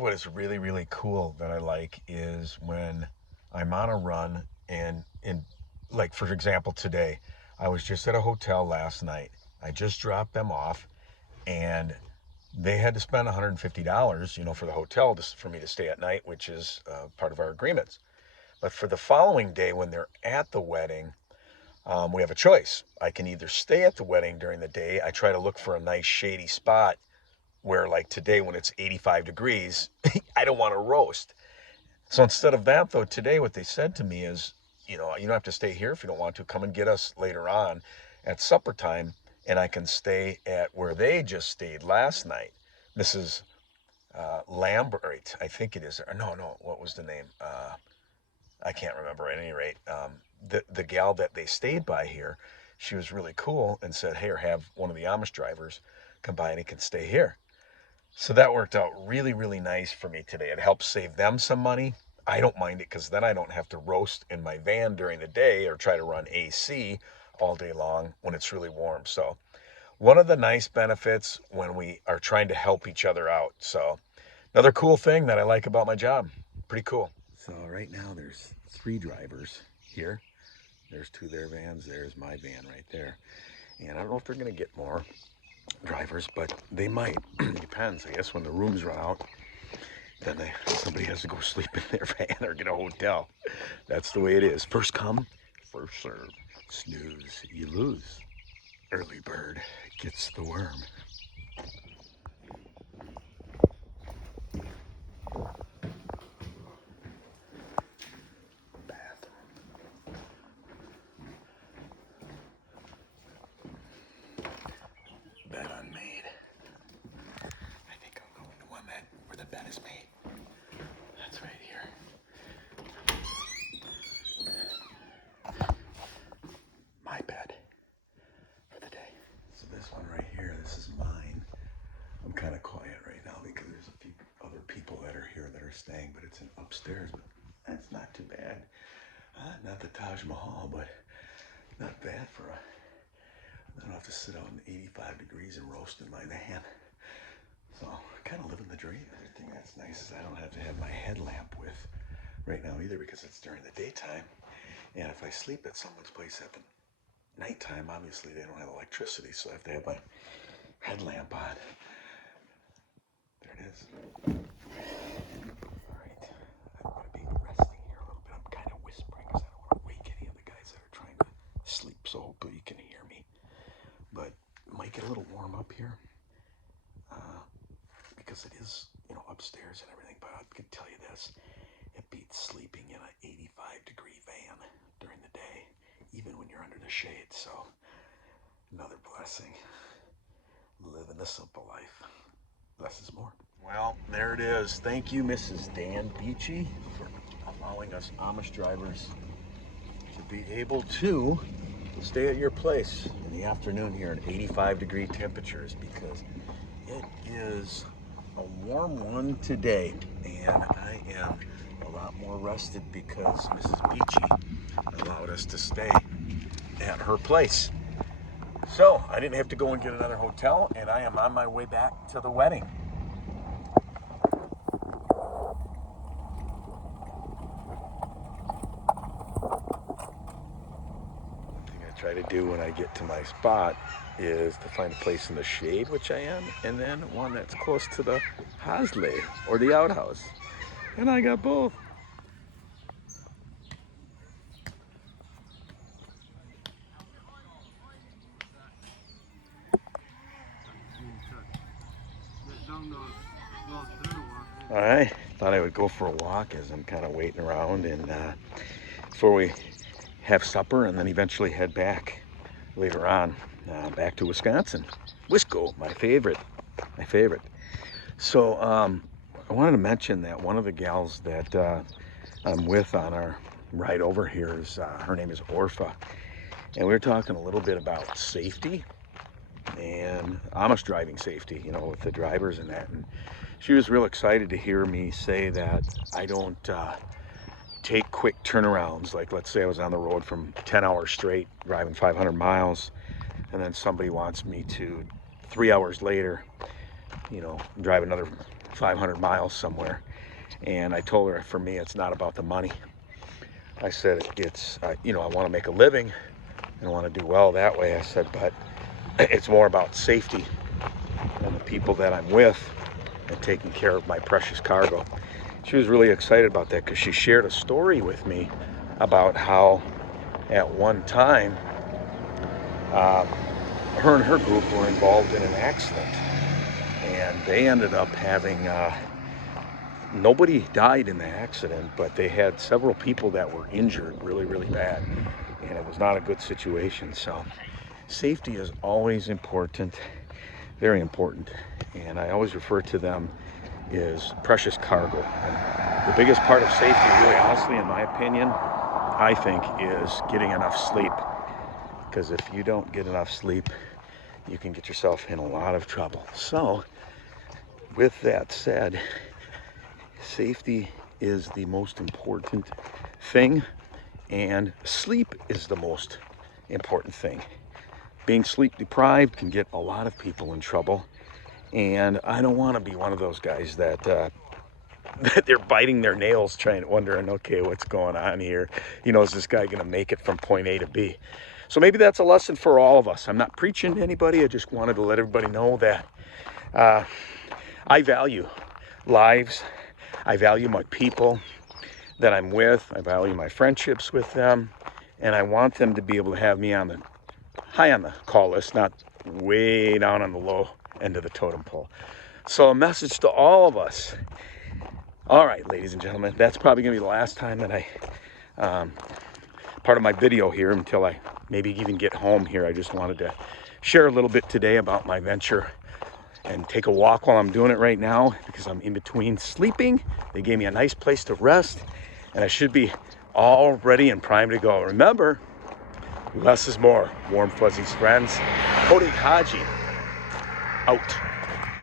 of what is really, really cool that I like is when I'm on a run and like for example today, I was just at a hotel last night. I just dropped them off and they had to spend $150, for the hotel for me to stay at night, which is part of our agreements. But for the following day when they're at the wedding, we have a choice. I can either stay at the wedding during the day. I try to look for a nice shady spot where like today when it's 85 degrees, I don't want to roast. So instead of that though, today what they said to me is, you don't have to stay here if you don't want to. Come and get us later on at supper time and I can stay at where they just stayed last night. Mrs. Lambert, I think it is. Or no, what was the name? I can't remember at any rate. The gal that they stayed by here, she was really cool and said, hey, or have one of the Amish drivers come by and he can stay here. So that worked out really, really nice for me today. It helps save them some money. I don't mind it because then I don't have to roast in my van during the day or try to run AC all day long when it's really warm. So one of the nice benefits when we are trying to help each other out. So another cool thing that I like about my job. Pretty cool. So right now there's 3 drivers here. There's 2 of their vans. There's my van right there. And I don't know if they're going to get more drivers, but they might. Depends. I guess when the rooms run out, then somebody has to go sleep in their van or get a hotel. That's the way it is. First come, first serve. Snooze, you lose. Early bird gets the worm. Bed unmade. I think I'll go with the one where the bed is made. That's right here. My bed for the day. So this one right here, this is mine. I'm kind of quiet right now because there's a few other people that are here that are staying, but it's upstairs, but that's not too bad. Not the Taj Mahal, but not bad for I don't have to sit out in 85 degrees and roast in my van. So kind of living the dream. The other thing that's nice is I don't have to have my headlamp with right now either because it's during the daytime. And if I sleep at someone's place at the nighttime, obviously they don't have electricity, so I have to have my headlamp on. There it is. All right, I'm going to be resting here a little bit. I'm kind of whispering because I don't want to wake any of the guys that are trying to sleep, so hopefully you can hear me. But it might get a little warm up here because it is, upstairs and everything. But I can tell you this, it beats sleeping in an 85-degree van during the day, even when you're under the shade. So another blessing. Living the simple life. Less is more. Well, there it is. Thank you, Mrs. Dan Beachy, for allowing us Amish drivers to be able to stay at your place in the afternoon here in 85-degree temperatures because it is a warm one today and I am a lot more rested because Mrs. Beachy allowed us to stay at her place. So I didn't have to go and get another hotel and I am on my way back to the wedding. Try to do when I get to my spot is to find a place in the shade, which I am, and then one that's close to the Hasley or the outhouse. And I got both. All right, thought I would go for a walk as I'm kind of waiting around and before we have supper and then eventually head back later on back to Wisconsin. Wisco, my favorite. So I wanted to mention that one of the gals that I'm with on our ride over here is her name is Orpha, and we were talking a little bit about safety and Amish driving safety, with the drivers and that, and she was real excited to hear me say that I don't take quick turnarounds. Like, let's say I was on the road from 10 hours straight driving 500 miles and then somebody wants me to 3 hours later drive another 500 miles somewhere. And I told her, for me, it's not about the money. I said, it's, you know, I want to make a living and I want to do well that way. I said, but it's more about safety and the people that I'm with and taking care of my precious cargo. She was really excited about that because she shared a story with me about how at one time her and her group were involved in an accident, and they ended up having nobody died in the accident, but they had several people that were injured really, really bad, and it was not a good situation. So safety is always important, very important, and I always refer to them as precious cargo. And the biggest part of safety, really honestly, in my opinion, I think, is getting enough sleep. Because if you don't get enough sleep, you can get yourself in a lot of trouble. So with that said, safety is the most important thing, and sleep is the most important thing. Being sleep deprived can get a lot of people in trouble, and I don't want to be one of those guys that that they're biting their nails wondering, okay, what's going on here? You know, is this guy gonna make it from point A to B? So maybe that's a lesson for all of us. I'm not preaching to anybody. I just wanted to let everybody know that I value lives. I value my people that I'm with. I value my friendships with them. And I want them to be able to have me on the high on the call list, not way down on the low end of the totem pole. So a message to all of us. All right, ladies and gentlemen, that's probably gonna be the last time that I, part of my video here until I maybe even get home here. I just wanted to share a little bit today about my venture and take a walk while I'm doing it right now because I'm in between sleeping. They gave me a nice place to rest and I should be all ready and primed to go. Remember, less is more. Warm fuzzies, friends. Hodik Haji, out.